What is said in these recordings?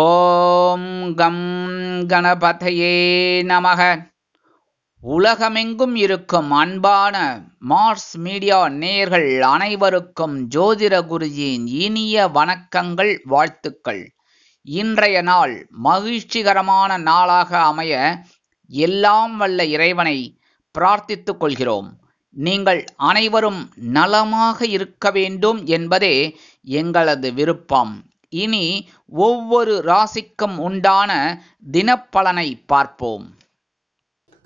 ஓம் come கணபதையே நமக. உலகமெங்கும் இருக்கும் அன்பான மார்ஸ் மீடியா நேயர்கள் அனைவருக்கும் ஜோதிட குருஜியின் இனிய வணக்கங்கள், வாழ்த்துக்கள். இன்றைய நாள் மகிழ்ச்சிகரமான நாளாக அமைய எல்லாம் வல்ல இறைவனை பிரார்த்தித்துக் கொள்கிறோம். நீங்கள் அனைவரும் நலமாக இருக்க வேண்டும் என்பதே எங்களது விருப்பம். இனி ஒவ்வொரு ராசிக்கும் உண்டான தினப்பலனை பார்ப்போம்.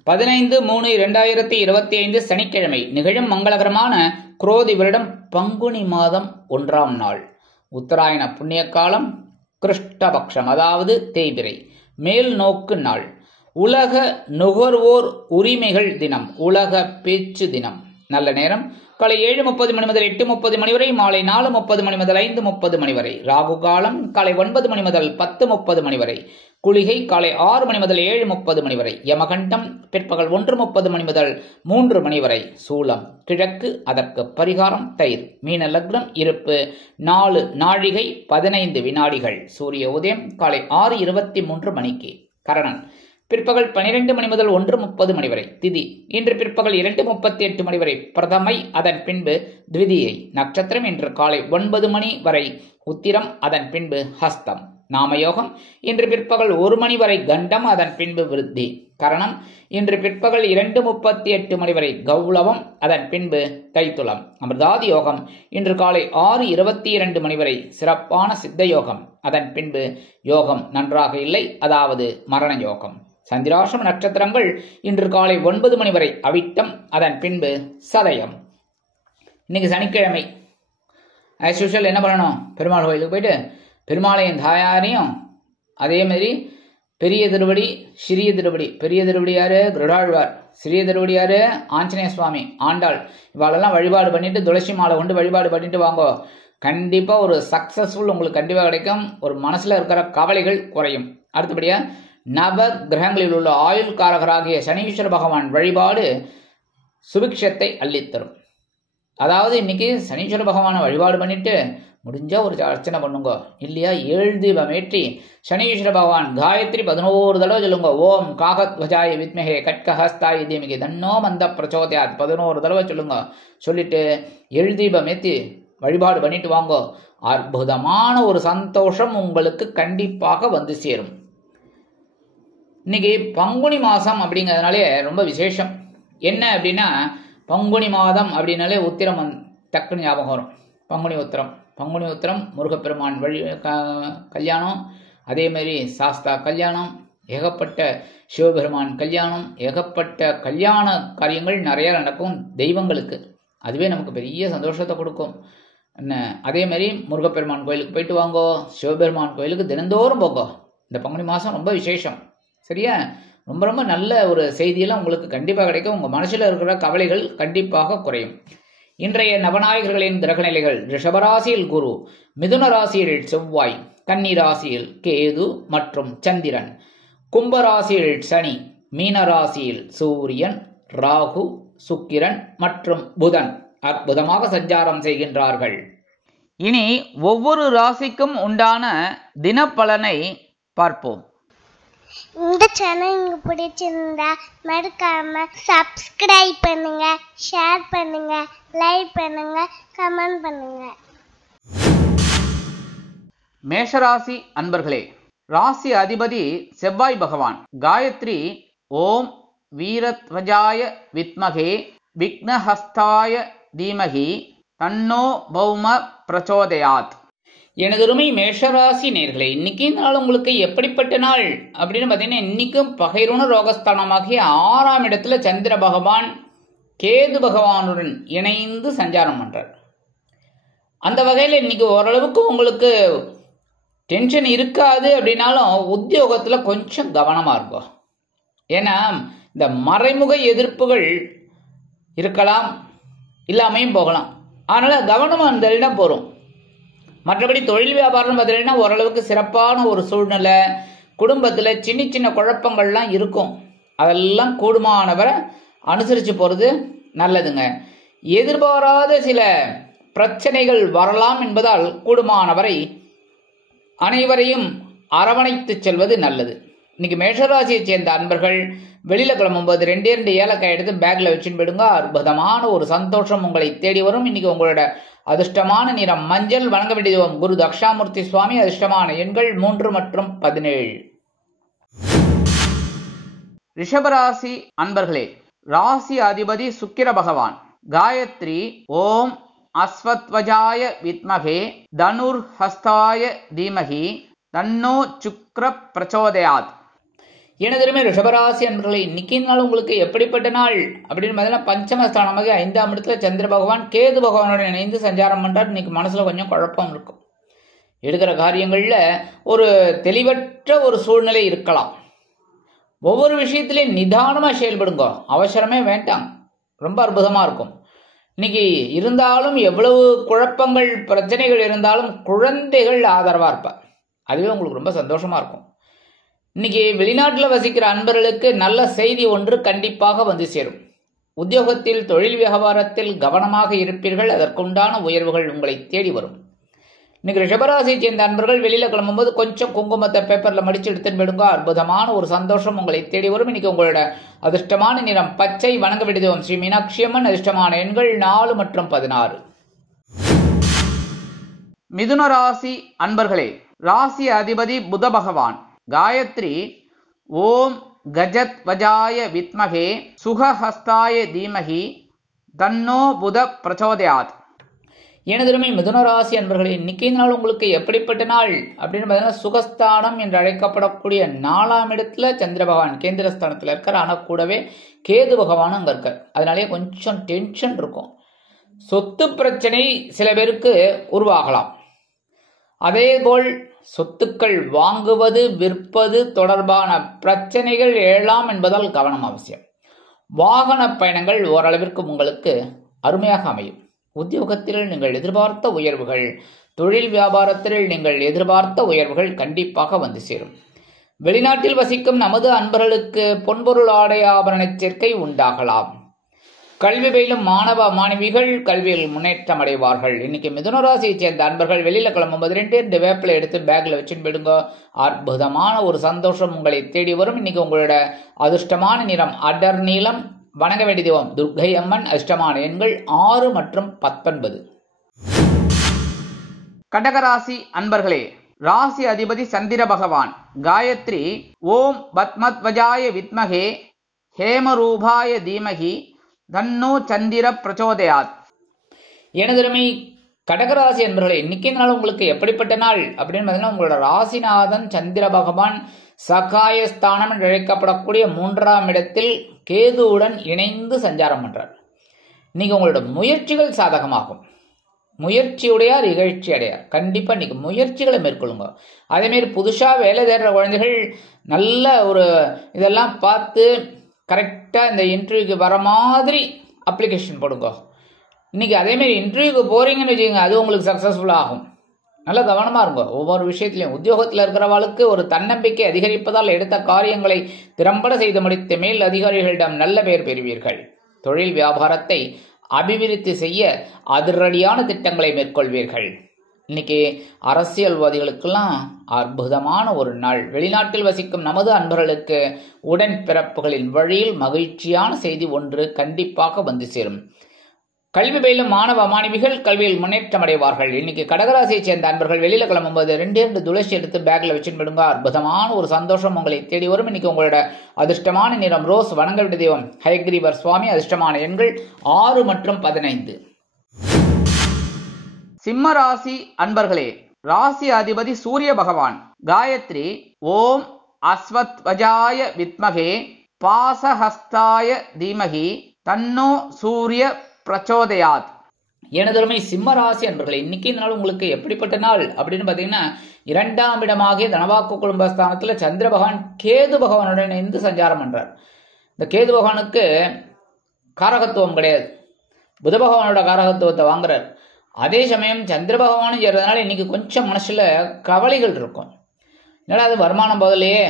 15/3/2025 சனிக்கிழமை நிகழும் மங்களகரமான குரோதி வருடம் பங்குனி மாதம் 1ஆம் நாள். உத்தராயண புண்ணிய காலம், கிருஷ்ணபக்ஷம் அதாவது தேய்பிறை, மேல் நோக்கு நாள். உலக நுகர்வோர் உரிமைகள் தினம், உலக பேச்சு தினம். நல்ல நேரம் காலை 7:30 மணி முதல் 8:30 மணி வரை, மாலை 4:30 மணி முதல் 5:30 மணி வரை. ராகு காலம் காலை 9 மணி முதல் 10:30 மணி வரை. குளிகை காலை 6 மணி முதல் 7:30 மணி வரை. யமகண்டம் பிற்பகல் 1:30 மணி முதல் 3 மணி வரை. சூலம் கிழக்கு, அதற்கு பரிகாரம் தயிர். மீன லக்னம், இருப்பு 4 நாழிகை 15 வினாடிகள். சூரிய உதயம் காலை 6:23 மணிக்கு. கரணன் பிற்பகல் 12 மணி முதல் 1:30 மணி வரை. திதி இன்று பிற்பகல் 2:38 மணி வரை பிரதமை, அதன் பின்பு த்விதியை. நட்சத்திரம் இன்று காலை 9 மணி வரை உத்திரம், அதன் பின்பு ஹஸ்தம். நாமயோகம் இன்று பிற்பகல் 1 மணி வரை கண்டம், அதன் பின்பு விருத்தி. கரணம் இன்று பிற்பகல் 2:38 மணி வரை கௌளவம், அதன் பின்பு தைத்துளம். அமிர்தாதி யோகம் இன்று காலை 6:22 மணி வரை சிறப்பான சித்த யோகம், அதன் பின்பு யோகம் நன்றாக இல்லை, அதாவது மரண யோகம். சந்திராசிரம நட்சத்திரங்கள் இன்று காலை 9 மணி வரை அவிட்டம், அதன் பின்பு சதயம். இன்னைக்கு சனிக்கிழமை. ஆஸ் யூஷுவல் என்ன பண்ணணும்? பெருமாள் கோயிலுக்கு போயிட்டு பெருமாளையும் தாயாரையும், அதே மாதிரி பெரிய திருவடி சிறிய திருவடி. பெரிய திருவடி யாரு? கருடாழ்வார். சிறிய திருவடி யாரு? ஆஞ்சநேய சுவாமி, ஆண்டாள். இவாளெல்லாம் வழிபாடு பண்ணிட்டு துளசி மாலை கொண்டு வழிபாடு பண்ணிட்டு வாங்கோ. கண்டிப்பா ஒரு சக்சஸ்ஃபுல் உங்களுக்கு கண்டிப்பா கிடைக்கும். ஒரு மனசுல இருக்கிற கவலைகள் குறையும். அடுத்தபடியா நவ கிரகங்களில் உள்ள ஆயுள் காரகராகிய சனீஸ்வர பகவான் வழிபாடு சுபிக்ஷத்தை அள்ளித்தரும். அதாவது இன்னைக்கு சனீஸ்வர பகவானை வழிபாடு பண்ணிட்டு முடிஞ்சா ஒரு அர்ச்சனை பண்ணுங்க. இல்லையா 7 தீபம் ஏற்றி சனீஸ்வர பகவான் காயத்ரி 11 தடவை சொல்லுங்க. ஓம் காகத்வஜாய வித்மஹே கட்கஹஸ்தாய தீமகி தன்னோ மந்த பிரச்சோதயாத் 11 தடவை சொல்லுங்க. சொல்லிட்டு 7 தீபம் ஏற்றி வழிபாடு பண்ணிட்டு வாங்க. அற்புதமான ஒரு சந்தோஷம் உங்களுக்கு கண்டிப்பாக வந்து சேரும். இன்னைக்கு பங்குனி மாசம் அப்படிங்கிறதுனாலே ரொம்ப விசேஷம். என்ன அப்படின்னா, பங்குனி மாதம் அப்படின்னாலே உத்திரம் டக்குன்னு ஞாபகம் வரும். பங்குனி உத்திரம் முருகப்பெருமான் கல்யாணம், அதே மாதிரி சாஸ்தா கல்யாணம், ஏகப்பட்ட சிவபெருமான் கல்யாணம், ஏகப்பட்ட கல்யாண காரியங்கள் நிறைய நடக்கும் தெய்வங்களுக்கு. அதுவே நமக்கு பெரிய சந்தோஷத்தை கொடுக்கும். அதே மாதிரி முருகப்பெருமான் கோயிலுக்கு போயிட்டு வாங்கோ, சிவபெருமான் கோயிலுக்கு தினந்தோறும் போங்கோ. இந்த பங்குனி மாதம் ரொம்ப விசேஷம். சரியா? ரொம்ப ரொம்ப நல்ல ஒரு செய்தியெல்லாம் உங்களுக்கு கண்டிப்பாக கிடைக்கும். உங்கள் மனசில் இருக்கிற கவலைகள் கண்டிப்பாக குறையும். இன்றைய நவநாயகர்களின் கிரகநிலைகள்: ரிஷபராசியில் குரு, மிதுன ராசியில் செவ்வாய், கன்னி ராசியில் கேது மற்றும் சந்திரன், கும்பராசியில் சனி, மீன ராசியில் சூரியன், ராகு, சுக்கிரன் மற்றும் புதன் அற்புதமாக சஞ்சாரம் செய்கின்றார்கள். இனி ஒவ்வொரு ராசிக்கும் உண்டான தினப்பலனை பார்ப்போம். இந்த சேனல் உங்களுக்கு பிடிச்சிருந்தா மறக்காம சப்ஸ்கிரைப் பண்ணுங்க, ஷேர் பண்ணுங்க, லைக் பண்ணுங்க, கமெண்ட் பண்ணுங்க. மேஷராசி அன்பர்களே, ராசி அதிபதி செவ்வாய் பகவான். காயத்ரி ஓம் வீரத்வஜாய வித்மகே விக்னஹஸ்தாய தீமகி தன்னோ பௌம பிரச்சோதயாத். எனதருமை மேஷராசி நேர்களே, இன்னைக்கு நாள் உங்களுக்கு எப்படிப்பட்ட நாள் அப்படின்னு பார்த்தீங்கன்னா, இன்னைக்கும் பகைருண ரோகஸ்தானமாகிய 6ஆம் இடத்துல சந்திர பகவான் கேது பகவானுடன் இணைந்து சஞ்சாரம் பண்றார். அந்த வகையில் இன்னைக்கு ஓரளவுக்கு உங்களுக்கு டென்ஷன் இருக்காது. அப்படின்னாலும் உத்தியோகத்துல கொஞ்சம் கவனமா இருக்கும். ஏன்னா இந்த மறைமுக எதிர்ப்புகள் இருக்கலாம், இல்லாமையும் போகலாம். அதனால கவனமா இருந்ததுன்னா போறோம். மற்றபடி தொழில் வியாபாரம் பார்த்தீங்கன்னா ஓரளவுக்கு சிறப்பான ஒரு சூழ்நிலை. குடும்பத்தில் சின்ன சின்ன குழப்பங்கள்லாம் இருக்கும். அதெல்லாம் கூடுமானவரை அனுசரித்து போகிறது நல்லதுங்க. எதிர்பாராத சில பிரச்சனைகள் வரலாம் என்பதால் கூடுமானவரை அனைவரையும் அரவணைத்து செல்வது நல்லது. இன்னைக்கு மேஷராசியை சேர்ந்த அன்பர்கள் வெளியில கிளம்பும்போது 2 ஏலக்காய் எடுத்து பேக்ல வச்சுன்னு போயிடுங்க. அற்புதமான ஒரு சந்தோஷம் உங்களை தேடி வரும். இன்னைக்கு உங்களோட அதிர்ஷ்டமான நிறம் மஞ்சள். வணங்க வேண்டியது குரு தக்ஷாமூர்த்தி சுவாமி. அதிர்ஷ்டமான எண்கள் 3 மற்றும் 17. ரிஷபராசி அன்பர்களே, ராசி அதிபதி சுக்கிர பகவான். காயத்ரி ஓம் அஸ்வத்வஜாய வித்மகே தனுர் ஹஸ்தாய தீமகி தன்னோ சுக்ர பிரச்சோதயாத். எனதருமை ரிஷபராசி அன்பர்களே, இன்னைக்கு நாள் உங்களுக்கு எப்படிப்பட்ட நாள் அப்படின்னு பார்த்தீங்கன்னா, பஞ்சமஸ்தானமாக 5ஆம் இடத்துல சந்திர பகவான் கேது பகவானுடன் இணைந்து சஞ்சாரம் பண்றார். இன்னைக்கு மனசுல கொஞ்சம் குழப்பம் இருக்கும். எடுக்கிற காரியங்கள்ல ஒரு தெளிவற்ற ஒரு சூழ்நிலை இருக்கலாம். ஒவ்வொரு விஷயத்திலையும் நிதானமா செயல்படுங்க. அவசரமே வேண்டாம். ரொம்ப அற்புதமா இருக்கும். இன்னைக்கு இருந்தாலும் எவ்வளவு குழப்பங்கள் பிரச்சனைகள் இருந்தாலும் குழந்தைகள் ஆதரவா இருப்பார். அதுவே உங்களுக்கு ரொம்ப சந்தோஷமா இருக்கும். இன்னைக்கு வெளிநாட்டில் வசிக்கிற அன்பர்களுக்கு நல்ல செய்தி ஒன்று கண்டிப்பாக வந்து சேரும். உத்தியோகத்தில் தொழில் வியாபாரத்தில் கவனமாக இருப்பீர்கள். அதற்குண்டான உயர்வுகள் உங்களை தேடி வரும். இன்னைக்கு ரிஷபராசியை சேர்ந்த அன்பர்கள் வெளியில கிளம்பும்போது கொஞ்சம் குங்குமத்தை பேப்பர்ல மடிச்சு எடுத்துன்னு போயிடுங்க. அற்புதமான ஒரு சந்தோஷம் உங்களை தேடி வரும். இன்னைக்கு உங்களோட அதிர்ஷ்டமான நிறம் பச்சை. வணங்க வேண்டியது ஸ்ரீ மீனாட்சி அம்மன். அதிர்ஷ்டமான எண்கள் 4 மற்றும் 16. மிதுன ராசி அன்பர்களே, ராசி அதிபதி புத பகவான். காயத்ரி ஓம் கஜத் வஜாய வித்மகே சுகஹஸ்தாய தீமகி தன்னோ புத பிரச்சோதயாத். எனதருமை மிதுன ராசி அன்பர்களே, இன்னைக்கு நாள் உங்களுக்கு எப்படிப்பட்ட நாள் அப்படின்னு பார்த்தீங்கன்னா, சுகஸ்தானம் என்று அழைக்கப்படக்கூடிய 4ஆம் இடத்துல சந்திர பகவான் கேந்திரஸ்தானத்தில் இருக்கார். ஆனால் கூடவே கேது பகவானும் அங்கே இருக்கார். அதனாலேயே கொஞ்சம் டென்ஷன் இருக்கும். சொத்து பிரச்சனை சில பேருக்கு உருவாகலாம். அதேபோல் சொத்துக்கள் வாங்குவது விற்பது தொடர்பான பிரச்சனைகள் எழலாம் என்பதால் கவனம் அவசியம். வாகன பயணங்கள் ஓரளவிற்கு உங்களுக்கு அருமையாக அமையும். உத்தியோகத்தில் நீங்கள் எதிர்பார்த்த உயர்வுகள், தொழில் வியாபாரத்தில் நீங்கள் எதிர்பார்த்த உயர்வுகள் கண்டிப்பாக வந்து சேரும். வெளிநாட்டில் வசிக்கும் நமது அன்பர்களுக்கு பொன்பொருள் ஆடை ஆபரண சேர்க்கை உண்டாகலாம். கல்வி பயிலும் மாணவ மாணவிகள் கல்வியில் முன்னேற்றம் அடைவார்கள். இன்னைக்கு மிதுன ராசியை சேர்ந்த அன்பர்கள் வெளியில கிளம்பும்போது 2 வேப்பிலை எடுத்து பேக்ல வச்சுன்னு போயிடுங்க. அற்புதமான ஒரு சந்தோஷம் உங்களை தேடி வரும். இன்னைக்கு உங்களோட அதிர்ஷ்டமான நிறம் அடர் நீலம். வணங்க வேண்டிய தெய்வம் துர்க்கை அம்மன். அதிர்ஷ்டமான எண்கள் 6 மற்றும் 19. கடகராசி அன்பர்களே, ராசி அதிபதி சந்திர பகவான். காயத்ரி ஓம் பத்மத்வஜாய வித்மகே ஹேமரூபாய தீமகி தன்னோ சந்திர பிரச்சோதயாத். எனதருமை கடகராசி அன்பர்களே, இன்னைக்கு நாள் உங்களுக்கு எப்படிப்பட்ட நாள் அப்படின்னு பார்த்தீங்கன்னா, உங்களோட ராசிநாதன் சந்திர பகவான் சகாயஸ்தானம் என்று அழைக்கப்படக்கூடிய 3ஆம் இடத்தில் கேதுவுடன் இணைந்து சஞ்சாரம் பண்றார். இன்னைக்கு உங்களோட முயற்சிகள் சாதகமாகும். முயற்சியுடையார் இகழ்ச்சி அடையார். கண்டிப்பா இன்னைக்கு முயற்சிகளை மேற்கொள்ளுங்க. அதேமாரி புதுசா வேலை தேடுற குழந்தைகள் நல்ல ஒரு இதெல்லாம் பார்த்து கரெக்டா இந்த இன்டர்வியூக்கு வர மாதிரி அப்ளிகேஷன் போடுங்க. இன்னைக்கு அதேமாரி இன்டர்வியூக்கு போறீங்கன்னு வச்சுக்கோங்க, அது உங்களுக்கு சக்சஸ்ஃபுல்லாக ஆகும். நல்லா கவனமா இருங்க. ஒவ்வொரு விஷயத்திலையும் உத்தியோகத்தில் இருக்கிறவர்களுக்கு ஒரு தன்னம்பிக்கை அதிகரிப்பதால் எடுத்த காரியங்களை திறம்பட செய்து முடித்து மேல் அதிகாரிகளிடம் நல்ல பெயர் பெறுவீர்கள். தொழில் வியாபாரத்தை அபிவிருத்தி செய்ய அதிரடியான திட்டங்களை மேற்கொள்வீர்கள். இன்னைக்கு அரசியல்வாதிகளுக்கெல்லாம் அற்புதமான ஒரு நாள். வெளிநாட்டில் வசிக்கும் நமது அன்பர்களுக்கு உடன்பிறப்புகளின் வழியில் மகிழ்ச்சியான செய்தி ஒன்று கண்டிப்பாக வந்து சேரும். கல்வி பயிலும் மாணவ மாணவிகள் கல்வியில் முன்னேற்றம் அடைவார்கள். இன்னைக்கு கடகராசியை சேர்ந்த அன்பர்கள் வெளியில கிளம்பும்போது 2 துளசி எடுத்து பேக்ல வச்சுன்னு விடுங்க. அற்புதமான ஒரு சந்தோஷம் உங்களை தேடி வரும். இன்னைக்கு உங்களோட அதிர்ஷ்டமான நிறம் ரோஸ். வணங்க வேண்டிய தெய்வம் ஹயக்ரீவர் சுவாமி. அதிர்ஷ்டமான எண்கள் 6 மற்றும் 15. சிம்ம ராசி அன்பர்களே, ராசி அதிபதி சூரிய பகவான். காயத்ரி ஓம் அஸ்வத்வஜாய வித்மகே பாசஹஸ்தாய தீமகி தன்னோ சூரிய பிரச்சோதயாத். எனதருமை சிம்ம ராசி அன்பர்களே, இன்னைக்கு நாள் உங்களுக்கு எப்படிப்பட்ட நாள் அப்படின்னு பாத்தீங்கன்னா, 2ஆம் இடமாகிய தனவாக்கு குடும்பஸ்தானத்துல சந்திர பகவான் கேது பகவானுடன் இணைந்து சஞ்சாரம் பண்றார். இந்த கேது பகவானுக்கு காரகத்துவம் கிடையாது. புத பகவானோட காரகத்துவத்தை வாங்குறார். அதே சமயம் சந்திர பகவானும் சேர்றதுனால இன்னைக்கு கொஞ்சம் மனசுல கவலைகள் இருக்கும். என்னடா அது வருமானம் போதிலேயே,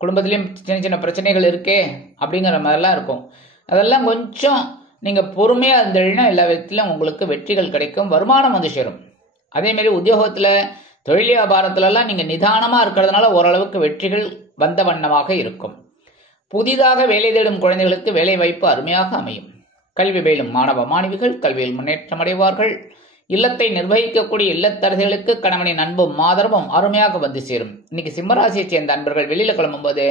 குடும்பத்திலையும் சின்ன சின்ன பிரச்சனைகள் இருக்கே அப்படிங்கிற மாதிரிலாம் இருக்கும். அதெல்லாம் கொஞ்சம் நீங்க பொறுமையா இருந்தீங்கன்னா எல்லா விதத்திலும் உங்களுக்கு வெற்றிகள் கிடைக்கும். வருமானம் வந்து சேரும். அதே மாதிரி உத்தியோகத்துல தொழில் வியாபாரத்திலெல்லாம் நீங்கள் நிதானமாக இருக்கிறதுனால ஓரளவுக்கு வெற்றிகள் வந்த வண்ணமாக இருக்கும். புதிதாக வேலை தேடும் குழந்தைகளுக்கு வேலை வாய்ப்பு அருமையாக அமையும். கல்வி பயிலும் மாணவ மாணவிகள் கல்வியில் முன்னேற்றம் அடைவார்கள். இல்லத்தை நிர்வகிக்கக்கூடிய இல்லத்தரசிகளுக்கு கணவனின் அன்பும் ஆதரவும் அருமையாக வந்து சேரும். இன்னைக்கு சிம்மராசியை சேர்ந்த அன்பர்கள் வெளியில கிளம்பும்போது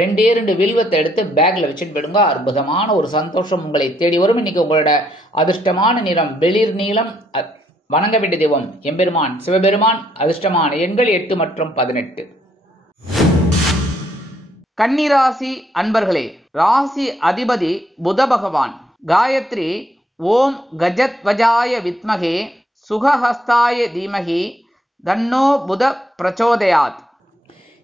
2 வில்வத்தை எடுத்து பேக்ல வச்சுட்டு போயிடுங்க. அற்புதமான ஒரு சந்தோஷம் உங்களை தேடி வரும். இன்னைக்கு உங்களோட அதிர்ஷ்டமான நிறம் வெளிர் நீளம். வணங்க வேண்டிய தெய்வம் எம்பெருமான் சிவபெருமான். அதிர்ஷ்டமான எண்கள் 8 மற்றும் 18. கன்னிராசி அன்பர்களே, ராசி அதிபதி புத பகவான். காயத்ரி ஓம் கஜத்வஜாய வித்மகே சுகஹஸ்தாய தீமகி தன்னோ புத பிரச்சோதயாத்.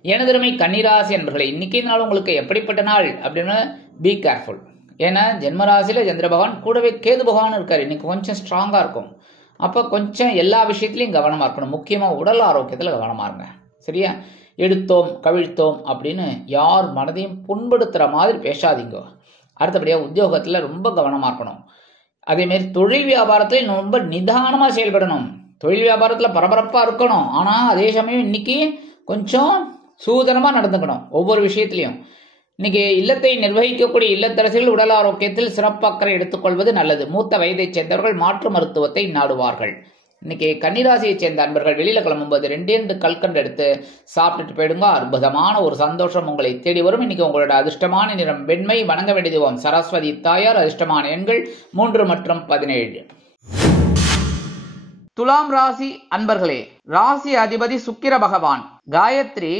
எனதருமை கன்னிராசி அன்பர்களே, இன்னைக்கு நாள் உங்களுக்கு எப்படிப்பட்ட நாள் அப்படின்னு பி கேர்ஃபுல். ஏன்னா ஜென்மராசியில் சந்திர பகவான் கூடவே கேது பகவான் இருக்கார். இன்னைக்கு கொஞ்சம் ஸ்ட்ராங்காக இருக்கும். அப்போ கொஞ்சம் எல்லா விஷயத்துலையும் கவனமாக இருக்கணும். முக்கியமாக உடல் ஆரோக்கியத்தில் கவனமாக இருங்க. சரியா? எடுத்தோம் கவிழ்த்தோம் அப்படின்னு யார் மனதையும் புண்படுத்துகிற மாதிரி பேசாதீங்க. அடுத்தபடியாக உத்தியோகத்தில் ரொம்ப கவனமாக இருக்கணும். அதேமாரி தொழில் வியாபாரத்தில் ரொம்ப நிதானமாக செயல்படணும். தொழில் வியாபாரத்தில் பரபரப்பாக இருக்கணும். ஆனால் அதே சமயம் இன்னைக்கு கொஞ்சம் சூதனமாக நடந்துக்கணும் ஒவ்வொரு விஷயத்திலையும். இன்னைக்கு இல்லத்தை நிர்வகிக்கக்கூடிய இல்லத்தரசிகள் உடல் ஆரோக்கியத்தில் சிறப்பு அக்கறை எடுத்துக்கொள்வது நல்லது. மூத்த வயதைச் சேர்ந்தவர்கள் மாற்று மருத்துவத்தை நாடுவார்கள். இன்னைக்கு கன்னிராசியை சேர்ந்த அன்பர்கள் வெளியில கிளம்பும்போது 2 கல்கண்டு எடுத்து சாப்பிட்டுட்டு போயிடுங்க. அற்புதமான ஒரு சந்தோஷம் உங்களை தேடி வரும். இன்னைக்கு உங்களோட அதிர்ஷ்டமான நிறம் வெண்மை. வணங்க வேண்டிய தெய்வம் சரஸ்வதி தாயார். அதிர்ஷ்டமான எண்கள் 3 மற்றும் 17. துலாம் ராசி அன்பர்களே, ராசி அதிபதி சுக்கிர பகவான். காயத்ரி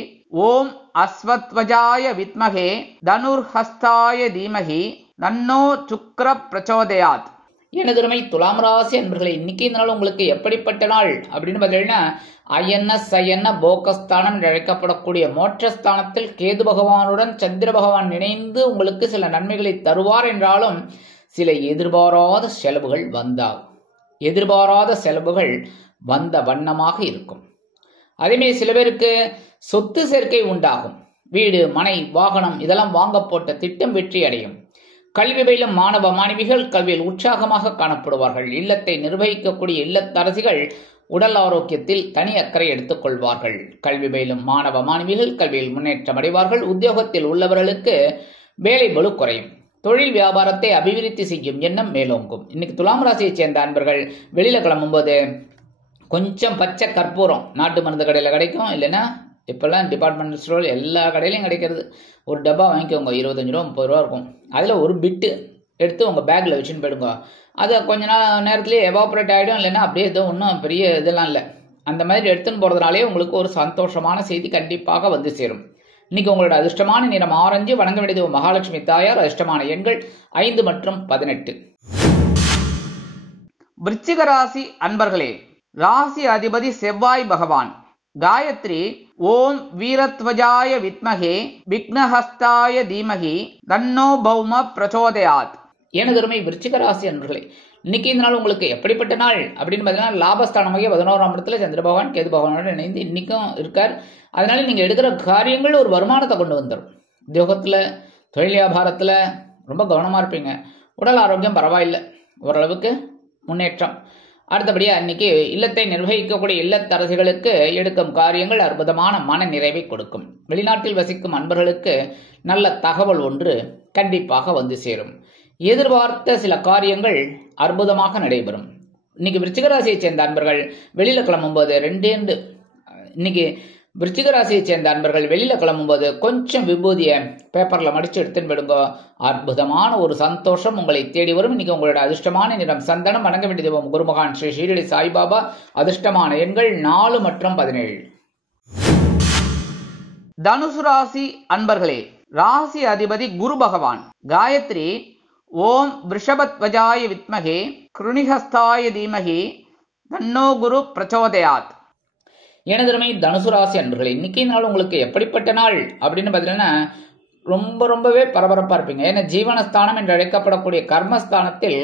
ஓம் அஸ்வத்வஜாய வித்மகே தனுர்ஹஸ்தாய தீமகி தன்னோ சுக்ர பிரச்சோதயாத். எனதுமை துலாம் ராசி அன்பர்களே, இன்னைக்கு இந்த நாள் உங்களுக்கு எப்படிப்பட்ட நாள் அப்படின்னு பார்த்தீங்கன்னா அயன்ன சயன்ன போகஸ்தானம் என்று அழைக்கப்படக்கூடிய மோட்சஸ்தானத்தில் கேது பகவானுடன் சந்திர பகவான் இணைந்து உங்களுக்கு சில நன்மைகளை தருவார் என்றாலும் சில எதிர்பாராத செலவுகள் வந்த வண்ணமாக இருக்கும். அதேமாதிரி சில பேருக்கு சொத்து சேர்க்கை உண்டாகும். வீடு மனை வாகனம் இதெல்லாம் வாங்க போட்ட திட்டம் வெற்றி அடையும். கல்வி பயிலும் மாணவ மாணவிகள் கல்வியில் உற்சாகமாக காணப்படுவார்கள். இல்லத்தை நிர்வகிக்கக்கூடிய இல்லத்தரசிகள் உடல் ஆரோக்கியத்தில் தனி அக்கறை எடுத்துக் கொள்வார்கள். கல்வி பயிலும் மாணவ மாணவிகள் கல்வியில் முன்னேற்றம் அடைவார்கள். உத்தியோகத்தில் உள்ளவர்களுக்கு வேலை பளு குறையும். தொழில் வியாபாரத்தை அபிவிருத்தி செய்யும் எண்ணம் மேலோங்கும். இன்னைக்கு துலாம் ராசியை சேர்ந்த அன்பர்கள் வெளியில கிளம்பும்போது கொஞ்சம் பச்சை கற்பூரம் நாட்டு மருந்து கடையில் கிடைக்கும். இல்லைன்னா இப்போல்லாம் டிபார்ட்மெண்டல் ஸ்டோர் எல்லா கடையிலையும் கிடைக்கிறது. ஒரு டப்பா வாங்கிக்கோங்க. 25 ரூபா 30 ரூபா இருக்கும். அதில் ஒரு பிட்டு எடுத்து உங்கள் பேக்கில் வச்சுன்னு போயிடுங்க. அது கொஞ்ச நேரத்துலேயே எவாப்ரேட் ஆகிடும். இல்லைன்னா அப்படியே எதுவும் ஒன்றும் பெரிய இதெல்லாம் இல்லை. அந்த மாதிரி எடுத்துன்னு போகிறதுனாலே உங்களுக்கு ஒரு சந்தோஷமான செய்தி கண்டிப்பாக வந்து சேரும். இன்னைக்கு உங்களோட அதிர்ஷ்டமான நிறம் ஆரஞ்சு. வணங்க வேண்டியது மகாலட்சுமி தாயார். அதிர்ஷ்டமான எண்கள் 5 மற்றும் 18. விருச்சிக ராசி அன்பர்களே, ராசி அதிபதி செவ்வாய் பகவான். காயத்ரி ஓம் வீரத்வஜாய வித்மகே விக்னஹஸ்தாய தீமகி தன்னோ பௌம பிரச்சோதயாத். எனதருமை விருச்சிக ராசி அன்பர்களே, இன்னைக்கு இந்த நாள் உங்களுக்கு எப்படிப்பட்ட நாள் அப்படின்னு பார்த்தீங்கன்னா லாபஸ்தானமாக 11ஆம் இடத்துல சந்திர பகவான் கேது பகவானோட இணைந்து இன்னைக்கும் இருக்கார். அதனால நீங்க எடுக்கிற காரியங்கள் ஒரு வருமானத்தை கொண்டு வந்துடும். உத்தியோகத்துல தொழில் வியாபாரத்துல ரொம்ப கவனமா இருப்பீங்க. உடல் ஆரோக்கியம் பரவாயில்லை, ஓரளவுக்கு முன்னேற்றம். அடுத்தபடியாக இன்னைக்கு இல்லத்தை நிர்வகிக்கக்கூடிய இல்லத்தரசிகளுக்கு எடுக்கும் காரியங்கள் அற்புதமான மன நிறைவை கொடுக்கும். வெளிநாட்டில் வசிக்கும் அன்பர்களுக்கு நல்ல தகவல் ஒன்று கண்டிப்பாக வந்து சேரும். எதிர்பார்த்த சில காரியங்கள் அற்புதமாக நடைபெறும். இன்னைக்கு விருச்சிக ராசியை சேர்ந்த அன்பர்கள் வெளியில கிளம்பும்போது இன்னைக்கு விருச்சிக ராசியை சேர்ந்த அன்பர்கள் வெளியில கிளம்பும்போது கொஞ்சம் விபூதியை பேப்பர்ல மடிச்சு எடுத்துன்னு விடுங்க. அற்புதமான ஒரு சந்தோஷம் உங்களை தேடி வரும். இன்னைக்கு உங்களோட அதிர்ஷ்டமான நிறம் சந்தனம். வணங்க வேண்டிய தெய்வம் குருமகான் ஸ்ரீ ஷீரடி சாய்பாபா. அதிர்ஷ்டமான எண்கள் 4 மற்றும் 17. தனுசு ராசி அன்பர்களே, ராசி அதிபதி குரு பகவான். காயத்ரி ஓம் விருஷபத்வஜாய வித்மகே கிருணிஹஸ்தாய தீமகி தன்னோ குரு பிரச்சோதயாத். எனதருமை தனுசு ராசி அன்பர்களே, இன்னைக்கு நாள் உங்களுக்கு எப்படிப்பட்ட நாள் அப்படின்னு பார்த்தீங்கன்னா ரொம்பவே பரபரப்பாக இருப்பீங்க. ஏன்னா ஜீவனஸ்தானம் என்று அழைக்கப்படக்கூடிய கர்மஸ்தானத்தில்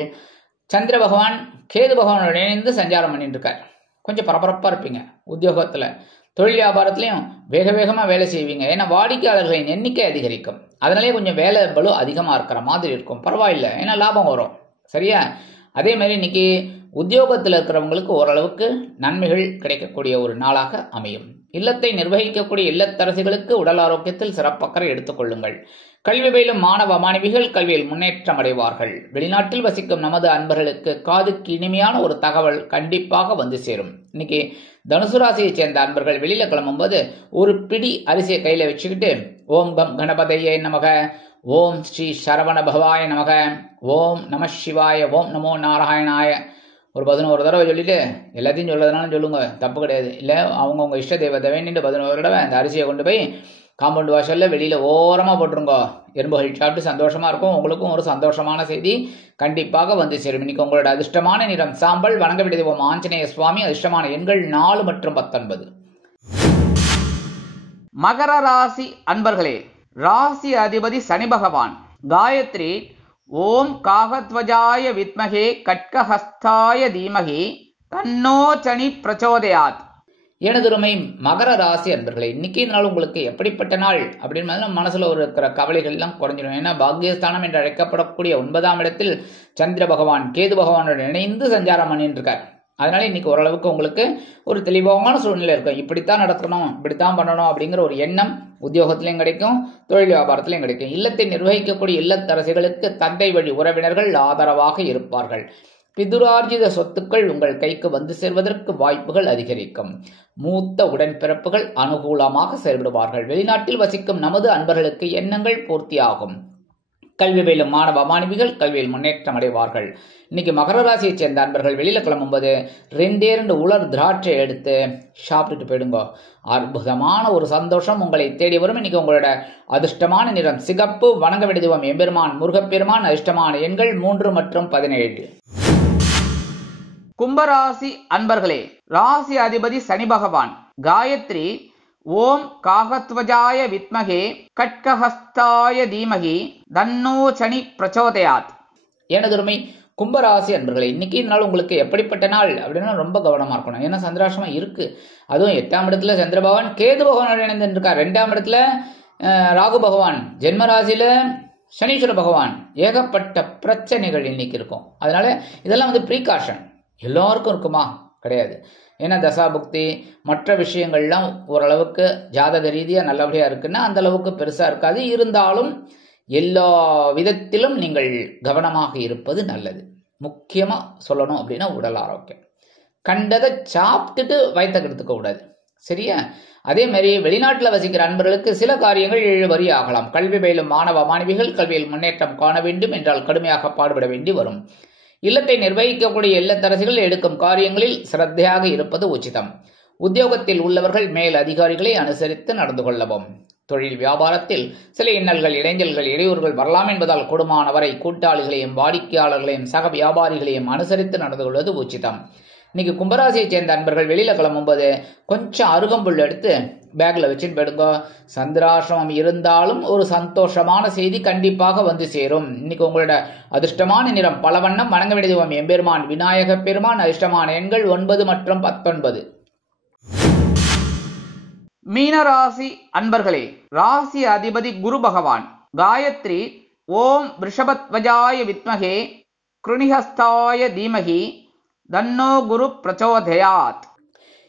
சந்திர பகவான் கேது பகவானோட இணைந்து சஞ்சாரம் பண்ணிட்டு இருக்கார். கொஞ்சம் பரபரப்பாக இருப்பீங்க. உத்தியோகத்தில் தொழில் வியாபாரத்திலையும் வேகமாக வேலை செய்வீங்க. ஏன்னா வாடிக்கையாளர்களின் எண்ணிக்கை அதிகரிக்கும். அதனாலே கொஞ்சம் வேலை பளு அதிகமாக இருக்கிற மாதிரி இருக்கும். பரவாயில்லை, ஏன்னா லாபம் வரும். சரியா? அதே மாதிரி இன்னைக்கு உத்தியோகத்தில் இருக்கிறவங்களுக்கு ஓரளவுக்கு நன்மைகள் கிடைக்கக்கூடிய ஒரு நாளாக அமையும். இல்லத்தை நிர்வகிக்கக்கூடிய இல்லத்தரசிகளுக்கு உடல் ஆரோக்கியத்தில் சிறப்பக்கறை எடுத்துக்கொள்ளுங்கள். கல்வி பயிலும் மாணவ மாணவிகள் கல்வியில் முன்னேற்றம் அடைவார்கள். வெளிநாட்டில் வசிக்கும் நமது அன்பர்களுக்கு காதுக்கு இனிமையான ஒரு தகவல் கண்டிப்பாக வந்து சேரும். இன்னைக்கு தனுசு ராசியை சேர்ந்த அன்பர்கள் வெளியில கிளம்பும்போது ஒரு பிடி அரிசியை கையில வச்சுக்கிட்டு ஓம் கம் கணபதையே நமக, ஓம் ஸ்ரீ சரவண பவாய நமக, ஓம் நம சிவாய, ஓம் நமோ நாராயணாய ஒரு 11 தடவை சொல்லிட்டு எல்லாத்தையும் சொல்லதுனாலும் சொல்லுங்க, தப்பு கிடையாது. இல்லை அவங்கவுங்க இஷ்ட தெய்வத்தை வேண்டிட்டு 11 தடவை அந்த அரிசியை கொண்டு போய் காம்பவுண்ட் வாசல்ல வெளியில ஓரமா போட்டுருங்க. எறும்புகள் சாப்பிட்டு சந்தோஷமா இருக்கும். உங்களுக்கும் ஒரு சந்தோஷமான செய்தி கண்டிப்பாக வந்து சேரும். இன்னைக்கு உங்களோட அதிர்ஷ்டமான நிறம் சாம்பல். வணங்க வேண்டிய தெய்வம் ஆஞ்சநேய சுவாமி. அதிர்ஷ்டமான எண்கள் 4 மற்றும் 19. மகர ராசி அன்பர்களே, ராசி அதிபதி சனி பகவான். காயத்ரி ஓம் காகத்வஜாய வித்மகே கட்கஹஸ்தாய தீமகி தன்னோ சனி பிரச்சோதயாத். எனதுருமை மகர ராசி அன்பர்களே, இன்னைக்கு நாள் உங்களுக்கு எப்படிப்பட்ட நாள் அப்படின்னு மனசுல இருக்கிற கவலைகள் எல்லாம் குறைஞ்சிடும். ஏன்னா பாக்யஸ்தானம் என்று அழைக்கப்படக்கூடிய 9ஆம் இடத்தில் சந்திர பகவான் கேது பகவானோடு இணைந்து சஞ்சாரம் பண்ணிட்டு இருக்கார். அதனால இன்னைக்கு ஓரளவுக்கு உங்களுக்கு ஒரு தெளிவான சூழ்நிலை இருக்கும். இப்படித்தான் நடக்கணும், இப்படித்தான் பண்ணணும் அப்படிங்கிற ஒரு எண்ணம் உத்தியோகத்திலையும் கிடைக்கும், தொழில் வியாபாரத்திலையும் கிடைக்கும். இல்லத்தை நிர்வகிக்கக்கூடிய இல்லத்தரசிகளுக்கு தந்தை வழி உறவினர்கள் ஆதரவாக இருப்பார்கள். பிதுரார்ஜித சொத்துக்கள் உங்கள் கைக்கு வந்து சேர்வதற்கு வாய்ப்புகள் அதிகரிக்கும். மூத்த உடன்பிறப்புகள் அனுகூலமாக செயல்படுவார்கள். வெளிநாட்டில் வசிக்கும் நமது அன்பர்களுக்கு எண்ணங்கள் பூர்த்தியாகும். கல்வி பயிலும் மாணவ மாணவிகள் கல்வியில் முன்னேற்றம் அடைவார்கள். இன்னைக்கு மகர ராசியை சேர்ந்த அன்பர்கள் வெளியில கிளம்பும்போது 2 உலர் திராட்சை எடுத்து சாப்பிட்டுட்டு போயிடுங்க. அற்புதமான ஒரு சந்தோஷம் உங்களை தேடி வரும். இன்னைக்கு உங்களோட அதிர்ஷ்டமான நிறம் சிகப்பு. வணங்க வேண்டிய தெய்வம் எம்பெருமான் முருகப்பெருமான். அதிர்ஷ்டமான எண்கள் 3 மற்றும் 17. கும்பராசி அன்பர்களே, ராசி அதிபதி சனி பகவான். காயத்ரி ஓம் காகத்வஜாய வித்மகே கட்கஹஸ்தாய தீமகி தன்னோ சனி பிரச்சோதயாத். எனதுரிமை கும்பராசி அன்பர்களே, இன்னைக்கு நாள் உங்களுக்கு எப்படிப்பட்ட நாள் அப்படின்னா ரொம்ப கவனமா இருக்கணும். ஏன்னா சந்திராஷ்டமம் இருக்கு. அதுவும் 8ஆம் இடத்துல சந்திர பகவான் கேது பகவான் இணைந்து இருக்கார். 2ஆம் இடத்துல ராகு பகவான், ஜென்மராசியில சனீஸ்வர பகவான். ஏகப்பட்ட பிரச்சனைகள் இன்னைக்கு இருக்கும். அதனால இதெல்லாம் ப்ரீகாஷன். எல்லாருக்கும் இருக்குமா? கிடையாது. ஏன்னா தசாபுக்தி மற்ற விஷயங்கள்லாம் ஓரளவுக்கு ஜாதக ரீதியாக நல்லபடியாக இருக்குன்னா அந்த அளவுக்கு பெருசாக இருக்காது. இருந்தாலும் எல்லா விதத்திலும் நீங்கள் கவனமாக இருப்பது நல்லது. முக்கியமாக சொல்லணும் அப்படின்னா உடல் ஆரோக்கியம். கண்டதை சாப்பிட்டுட்டு வயிற்ற கெடுத்துக்க கூடாது. சரியா? அதே மாதிரி வெளிநாட்டில் வசிக்கிற அன்பர்களுக்கு சில காரியங்கள் 7 வரி ஆகலாம். கல்வி பயிலும் மாணவ மாணவிகள் கல்வியில் முன்னேற்றம் காண வேண்டும் என்றால் கடுமையாக பாடுபட வேண்டி வரும். இல்லத்தை நிர்வகிக்கக்கூடிய இல்லத்தரசிகள் எடுக்கும் காரியங்களில் சிரத்தையாக இருப்பது உச்சிதம். உத்தியோகத்தில் உள்ளவர்கள் மேல் அதிகாரிகளை அனுசரித்து நடந்து கொள்ளவும். தொழில் வியாபாரத்தில் சில இன்னல்கள், இடைஞ்சல்கள், இடையூறுகள் வரலாம் என்பதால் கூடுமானவரை கூட்டாளிகளையும் வாடிக்கையாளர்களையும் சக வியாபாரிகளையும் அனுசரித்து நடந்து கொள்வது உச்சிதம். இன்னைக்கு கும்பராசியை சேர்ந்த அன்பர்கள் வெளியில கிளம்பும்போது கொஞ்சம் அருகம்புல் எடுத்து பேக்ல வச்சுட்டு போயிடுங்க. சந்திராசிரமம் இருந்தாலும் ஒரு சந்தோஷமான செய்தி கண்டிப்பாக வந்து சேரும். இன்னைக்கு உங்களோட அதிர்ஷ்டமான நிறம் பலவண்ணம். வணங்க வேண்டிய தெய்வம் எம்பெருமான் விநாயக பெருமான். அதிர்ஷ்டமான எண்கள் 9 மற்றும் 19. மீனராசி அன்பர்களே, ராசி அதிபதி குரு பகவான். காயத்ரி ஓம் ரிஷபத்வஜாய வித்மகே கிருணிஹஸ்தாய தீமகி தன்னோ குரு பிரச்சோதயாத்.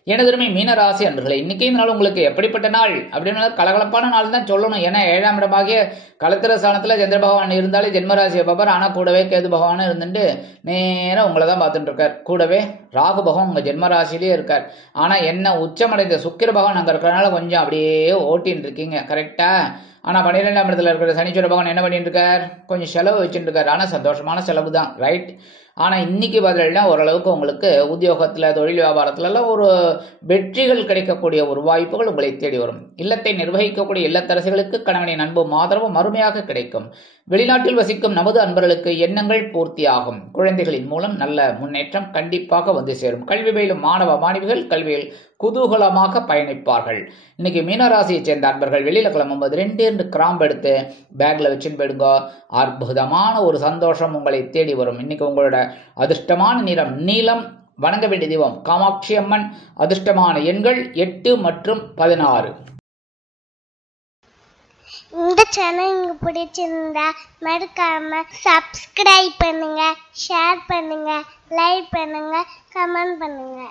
எனதுமே மீனராசி அன்பர்களே, இன்னைக்கு இந்த நாள் உங்களுக்கு எப்படிப்பட்ட நாள் அப்படின்னா கலகலப்பான நாள் தான் சொல்லணும். ஏன்னா 7ஆம் இடமாகிய களத்திர ஸ்தானத்துல சந்திர பகவான் இருந்தாலே ஜென்மராசியை பார்ப்பார். ஆனா கூடவே கேது பகவான் இருந்துட்டு நேரம் உங்களை தான் பார்த்துட்டு இருக்கார். கூடவே ராகு பகவான் உங்க ஜென்மராசிலேயே இருக்கார். ஆனா என்ன உச்சமடைந்த சுக்கிர பகவான் அங்க இருக்கிறனால கொஞ்சம் அப்படியே ஓட்டின்னு இருக்கீங்க. கரெக்டா? ஆனா 12ஆம் இடத்துல இருக்கிற சனீஸ்வர பகவான் என்ன பண்ணிட்டு இருக்கார்? கொஞ்சம் செலவு வச்சுட்டு இருக்காரு. ஆனா சந்தோஷமான செலவு தான். ரைட்? ஆனா இன்னைக்கு பதிலெல்லாம் ஓரளவுக்கு உங்களுக்கு உத்தியோகத்துல தொழில் வியாபாரத்துல எல்லாம் ஒரு வெற்றிகள் கிடைக்கக்கூடிய ஒரு வாய்ப்புகள் உங்களை தேடி வரும். இல்லத்தை நிர்வகிக்கக்கூடிய இல்லத்தரசிகளுக்கு கணவனின் அன்பும் ஆதரவும் அருமையாக கிடைக்கும். வெளிநாட்டில் வசிக்கும் நமது அன்பர்களுக்கு எண்ணங்கள் பூர்த்தியாகும். குழந்தைகளின் மூலம் நல்ல முன்னேற்றம் கண்டிப்பாக வந்து சேரும். கல்வி பயிலும் மாணவ மாணவிகள் கல்வியில் குதூகலமாக பயணிப்பார்கள். இன்னைக்கு மீனராசியை சேர்ந்த அன்பர்கள் வெளியில கிளம்பும்போது 2 கிராம்பு எடுத்து பேக்ல வச்சுன்னு போயிடுங்க. அற்புதமான ஒரு சந்தோஷம் உங்களை தேடி வரும். இன்னைக்கு உங்களோட அதிர்ஷ்டமான நிறம் நீலம். வணங்க வேண்டிய தெய்வம் காமாட்சி அம்மன். அதிர்ஷ்டமான எண்கள் 8 மற்றும் 16. இந்த சேனல் உங்களுக்கு பிடிச்சிருந்தா மறக்காம சப்ஸ்கிரைப் பண்ணுங்க, ஷேர் பண்ணுங்க, லைக் பண்ணுங்க, கமெண்ட் பண்ணுங்க.